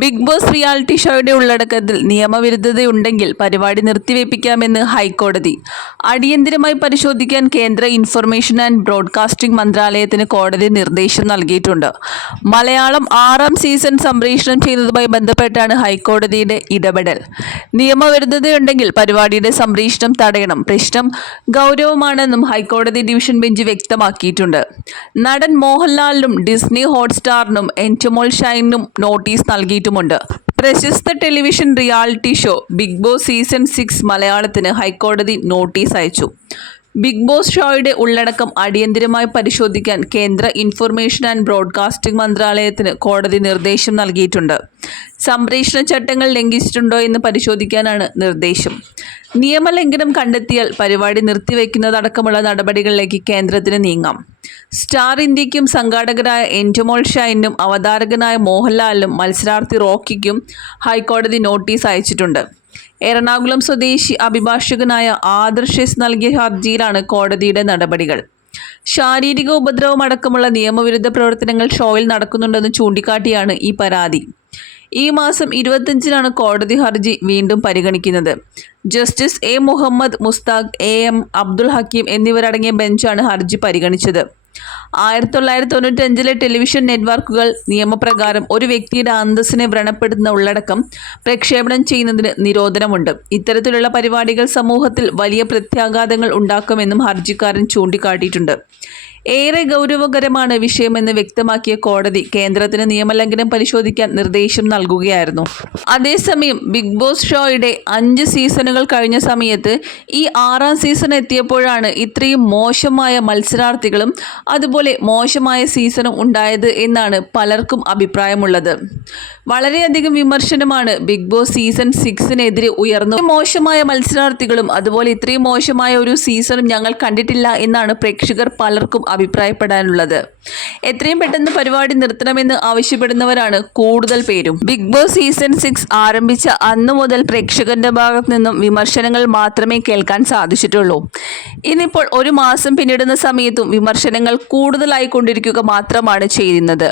Big boss reality ഷോയുടെ ഉള്ളടക്കത്തിൽ നിയമവിരുദ്ധതയുണ്ടെങ്കിൽ പരിപാടി നിർത്തിവെപ്പിക്കാമെന്ന് ഹൈക്കോടതി. അടിയന്തിരമായി പരിശോധിക്കാൻ കേന്ദ്ര ഇൻഫർമേഷൻ ആൻഡ് ബ്രോഡ്കാസ്റ്റിംഗ് മന്ത്രാലയത്തിന് കോടതി നിർദ്ദേശം നൽകിയിട്ടുണ്ട്. മലയാളം ആറാം സീസൺ സംപ്രേഷണം ചെയ്യുന്നതുമായി ബന്ധപ്പെട്ടാണ് ഹൈക്കോടതിയുടെ ഇടപെടൽ. നിയമവിരുദ്ധതയുണ്ടെങ്കിൽ പരിപാടിയുടെ സംപ്രേഷണം തടയണം. പ്രശ്നം ഗൗരവമാണെന്നും ഹൈക്കോടതി ഡിവിഷൻ ബെഞ്ച് വ്യക്തമാക്കിയിട്ടുണ്ട്. നടൻ മോഹൻലാലിനും ഡിസ്നി ഹോട്ട്സ്റ്റാറിനും എന്റമോൾ ഷൈനും നോട്ടീസ് നൽകിയിട്ടുമുണ്ട് പ്രശസ്ത television reality show Bigg Boss season six മലയാളത്തിന് ഹൈക്കോടതി നോട്ടീസ് അയച്ചു. ബിഗ് ബോസ് ഷോയുടെ ഉള്ളടക്കം അടിയന്തിരമായി പരിശോധിക്കാൻ കേന്ദ്ര ഇൻഫർമേഷൻ ആൻഡ് ബ്രോഡ്കാസ്റ്റിംഗ് മന്ത്രാലയത്തിന് കോടതി നിർദ്ദേശം നൽകിയിട്ടുണ്ട്. സംപ്രേഷണ ചട്ടങ്ങൾ ലംഘിച്ചിട്ടുണ്ടോ എന്ന് പരിശോധിക്കാനാണ് നിർദ്ദേശം. നിയമലംഘനം കണ്ടെത്തിയാൽ പരിപാടി നിർത്തിവെക്കുന്നതടക്കമുള്ള നടപടികളിലേക്ക് കേന്ദ്രത്തിന് നീങ്ങാം. സ്റ്റാർ ഇന്ത്യക്കും സംഘാടകരായ എന്റമോൾ ഷൈനും അവതാരകനായ മോഹൻലാലിനും മത്സരാർത്ഥി റോക്കിക്കും ഹൈക്കോടതി നോട്ടീസ് അയച്ചിട്ടുണ്ട്. എറണാകുളം സ്വദേശി അഭിഭാഷകനായ ആദർശസ് നൽകിയ ഹർജിയിലാണ് കോടതിയുടെ നടപടികൾ. ശാരീരിക ഉപദ്രവം അടക്കമുള്ള നിയമവിരുദ്ധ പ്രവർത്തനങ്ങൾ ഷോയിൽ നടക്കുന്നുണ്ടെന്ന് ചൂണ്ടിക്കാട്ടിയാണ് ഈ പരാതി. ഈ മാസം ഇരുപത്തഞ്ചിനാണ് കോടതി ഹർജി വീണ്ടും പരിഗണിക്കുന്നത്. Justice A Muhammad Mushtaq A M Abdul Hakim എന്നിവരടങ്ങിയ ബെഞ്ചാണ് ഹർജി പരിഗണിച്ചത്. ആയിരത്തി തൊള്ളായിരത്തി തൊണ്ണൂറ്റഞ്ചിലെ ടെലിവിഷൻ നെറ്റ്വർക്കുകൾ നിയമപ്രകാരം ഒരു വ്യക്തിയുടെ അന്തസ്സിനെ വ്രണപ്പെടുത്തുന്ന ഉള്ളടക്കം പ്രക്ഷേപണം ചെയ്യുന്നതിന് നിരോധനമുണ്ട്. ഇത്തരത്തിലുള്ള പരിപാടികൾ സമൂഹത്തിൽ വലിയ പ്രത്യാഘാതങ്ങൾ ഉണ്ടാക്കുമെന്നും ഹർജിക്കാരൻ ചൂണ്ടിക്കാട്ടിയിട്ടുണ്ട്. ഏറെ ഗൗരവകരമാണ് വിഷയമെന്ന് വ്യക്തമാക്കിയ കോടതി കേന്ദ്രത്തിന് നിയമലംഘനം പരിശോധിക്കാൻ നിർദ്ദേശം നൽകുകയായിരുന്നു. അതേസമയം ബിഗ് ബോസ് ഷോയുടെ അഞ്ച് സീസണുകൾ കഴിഞ്ഞ സമയത്ത് ഈ ആറാം സീസൺ എത്തിയപ്പോഴാണ് ഇത്രയും മോശമായ മത്സരാർത്ഥികളും അതുപോലെ മോശമായ സീസണും ഉണ്ടായത് എന്നാണ് പലർക്കും അഭിപ്രായമുള്ളത്. വളരെയധികം വിമർശനമാണ് ബിഗ് ബോസ് സീസൺ സിക്സിനെതിരെ ഉയർന്നു. മോശമായ മത്സരാർത്ഥികളും അതുപോലെ ഇത്രയും മോശമായ ഒരു സീസണും ഞങ്ങൾ കണ്ടിട്ടില്ല എന്നാണ് പ്രേക്ഷകർ പലർക്കും അഭിപ്രായപ്പെടാനുള്ളത്. എത്രയും പെട്ടെന്ന് പരിപാടി നിർത്തണമെന്ന് ആവശ്യപ്പെടുന്നവരാണ് കൂടുതൽ പേരും. ബിഗ് ബോസ് സീസൺ സിക്സ് ആരംഭിച്ച അന്നു മുതൽ പ്രേക്ഷകന്റെ ഭാഗത്തു നിന്നും വിമർശനങ്ങൾ മാത്രമേ കേൾക്കാൻ സാധിച്ചിട്ടുള്ളൂ. ഇന്നിപ്പോൾ ഒരു മാസം പിന്നിടുന്ന സമയത്തും വിമർശനങ്ങൾ കൂടുതലായി കൊണ്ടിരിക്കുക മാത്രമാണ് ചെയ്യുന്നത്.